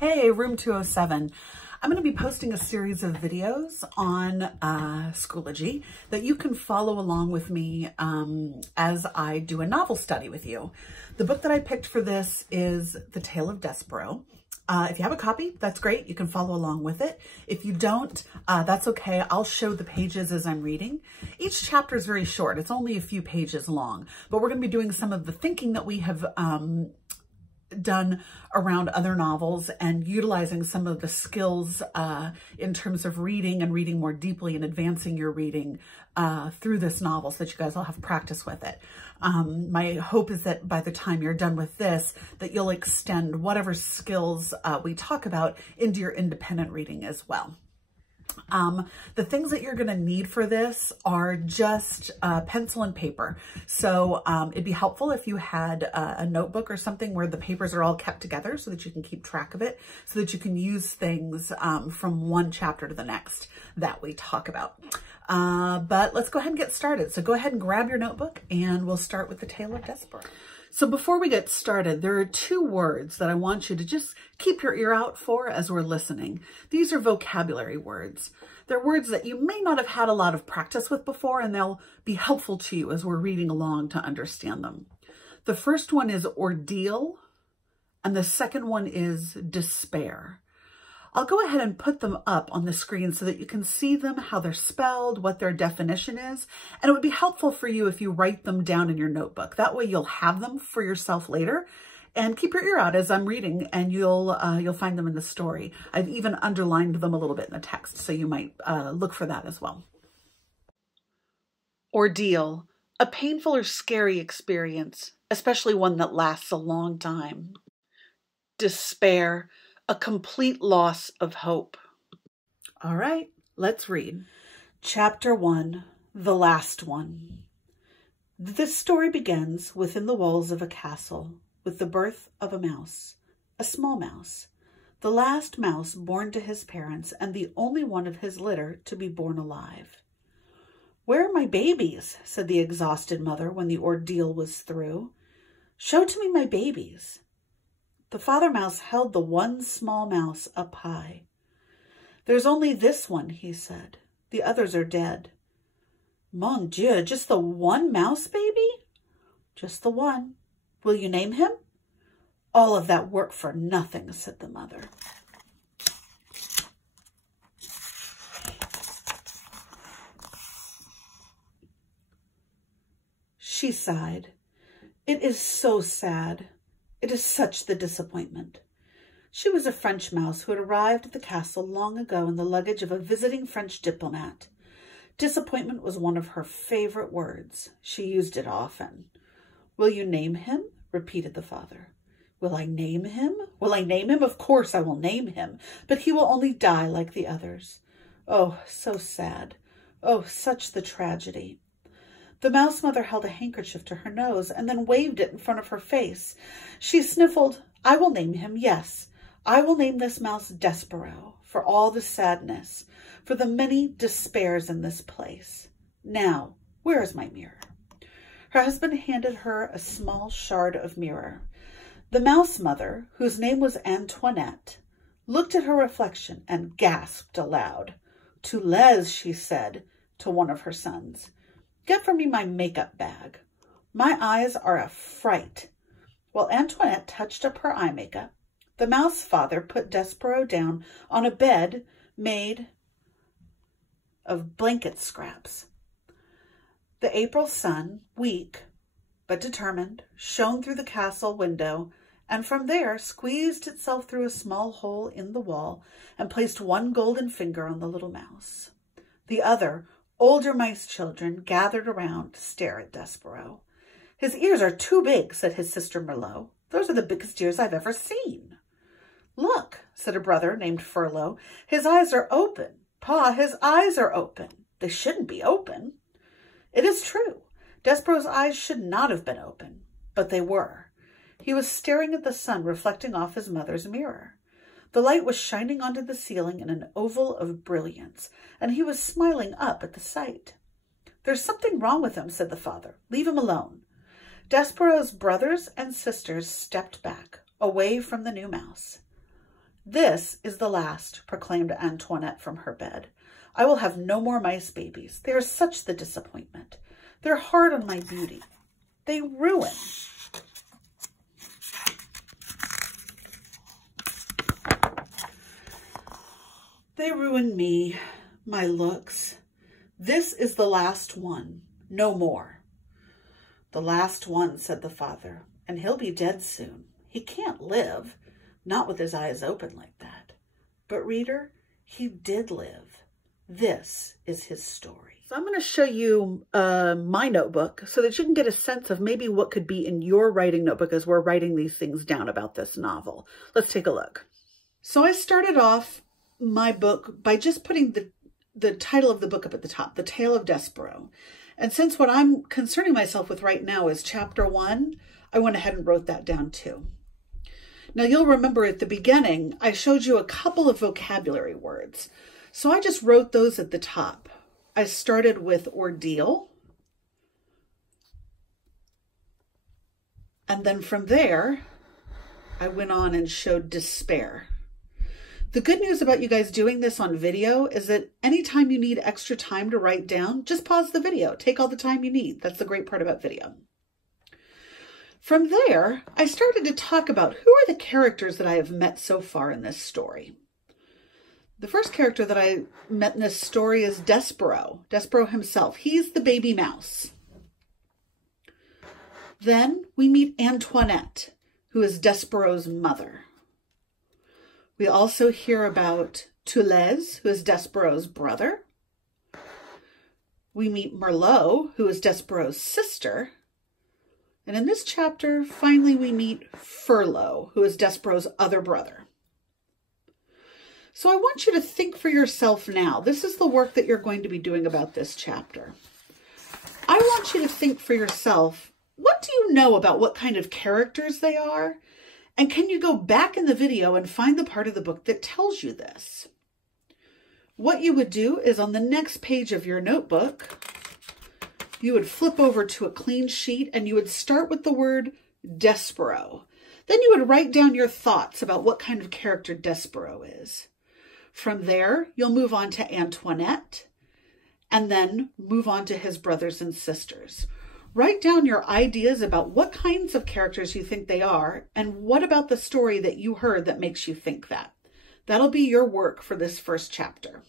Hey, Room 207. I'm going to be posting a series of videos on Schoology that you can follow along with me as I do a novel study with you. The book that I picked for this is The Tale of Despereaux. If you have a copy, that's great. You can follow along with it. If you don't, that's okay. I'll show the pages as I'm reading. Each chapter is very short. It's only a few pages long, but we're going to be doing some of the thinking that we have done around other novels and utilizing some of the skills in terms of reading and reading more deeply and advancing your reading through this novel so that you guys will have practice with it. My hope is that by the time you're done with this, that you'll extend whatever skills we talk about into your independent reading as well. The things that you're going to need for this are just pencil and paper. So it'd be helpful if you had a notebook or something where the papers are all kept together so that you can keep track of it, so that you can use things from one chapter to the next that we talk about. But let's go ahead and get started. So go ahead and grab your notebook and we'll start with The Tale of Despereaux. So before we get started, there are two words that I want you to just keep your ear out for as we're listening. These are vocabulary words. They're words that you may not have had a lot of practice with before, and they'll be helpful to you as we're reading along to understand them. The first one is ordeal, and the second one is despair. I'll go ahead and put them up on the screen so that you can see them, how they're spelled, what their definition is. And it would be helpful for you if you write them down in your notebook. That way you'll have them for yourself later. And keep your ear out as I'm reading, and you'll find them in the story. I've even underlined them a little bit in the text, so you might look for that as well. Ordeal, a painful or scary experience, especially one that lasts a long time. Despair, a complete loss of hope. All right, let's read. Chapter 1, The Last One. This story begins within the walls of a castle with the birth of a mouse, a small mouse, the last mouse born to his parents and the only one of his litter to be born alive. "Where are my babies?" said the exhausted mother when the ordeal was through. "Show to me my babies." The father mouse held the one small mouse up high. "There's only this one," he said. "The others are dead." "Mon Dieu, just the one mouse baby?" "Just the one. Will you name him?" "All of that work for nothing," said the mother. She sighed. "It is so sad. It is such the disappointment." She was a French mouse who had arrived at the castle long ago in the luggage of a visiting French diplomat. Disappointment was one of her favorite words. She used it often. "Will you name him?" repeated the father. "Will I name him? Will I name him? Of course I will name him, but he will only die like the others. Oh, so sad. Oh, such the tragedy." The mouse mother held a handkerchief to her nose and then waved it in front of her face. She sniffled. "I will name him, yes. I will name this mouse Despereaux, for all the sadness, for the many despairs in this place. Now, where is my mirror?" Her husband handed her a small shard of mirror. The mouse mother, whose name was Antoinette, looked at her reflection and gasped aloud. "To les," she said to one of her sons. "Get for me my makeup bag. My eyes are a fright." While Antoinette touched up her eye makeup, the mouse father put Despereaux down on a bed made of blanket scraps. The April sun, weak but determined, shone through the castle window, and from there squeezed itself through a small hole in the wall and placed one golden finger on the little mouse. The other, older mice children gathered around to stare at Despereaux. "His ears are too big," said his sister Merlot. "Those are the biggest ears I've ever seen." "Look," said a brother named Furlough. "His eyes are open. Pa, his eyes are open. They shouldn't be open." It is true. Despereaux's eyes should not have been open, but they were. He was staring at the sun reflecting off his mother's mirror. The light was shining onto the ceiling in an oval of brilliance, and he was smiling up at the sight. "There's something wrong with him," said the father. "Leave him alone." Despereaux's brothers and sisters stepped back, away from the new mouse. "This is the last," proclaimed Antoinette from her bed. "I will have no more mice babies. They are such the disappointment. They're hard on my beauty. They ruin." "They ruin me, my looks. This is the last one. No more." "The last one," said the father, "and he'll be dead soon. He can't live, not with his eyes open like that. But reader, he did live. This is his story." So I'm going to show you my notebook so that you can get a sense of maybe what could be in your writing notebook as we're writing these things down about this novel. Let's take a look. So I started off my book by just putting the title of the book up at the top, The Tale of Despereaux. And since what I'm concerning myself with right now is chapter 1, I went ahead and wrote that down too. Now you'll remember at the beginning, I showed you a couple of vocabulary words. So I just wrote those at the top. I started with ordeal. And then from there, I went on and showed despair. The good news about you guys doing this on video is that anytime you need extra time to write down, just pause the video. Take all the time you need. That's the great part about video. From there, I started to talk about who are the characters that I have met so far in this story. The first character that I met in this story is Despereaux, Despereaux himself. He's the baby mouse. Then we meet Antoinette, who is Despereaux's mother. We also hear about Toulouse, who is Despereaux's brother. We meet Merlot, who is Despereaux's sister. And in this chapter, finally, we meet Furlough, who is Despereaux's other brother. So I want you to think for yourself now. This is the work that you're going to be doing about this chapter. I want you to think for yourself, what do you know about what kind of characters they are? And can you go back in the video and find the part of the book that tells you this? What you would do is on the next page of your notebook, you would flip over to a clean sheet and you would start with the word Despereaux. Then you would write down your thoughts about what kind of character Despereaux is. From there, you'll move on to Antoinette and then move on to his brothers and sisters. Write down your ideas about what kinds of characters you think they are and what about the story that you heard that makes you think that. That'll be your work for this first chapter.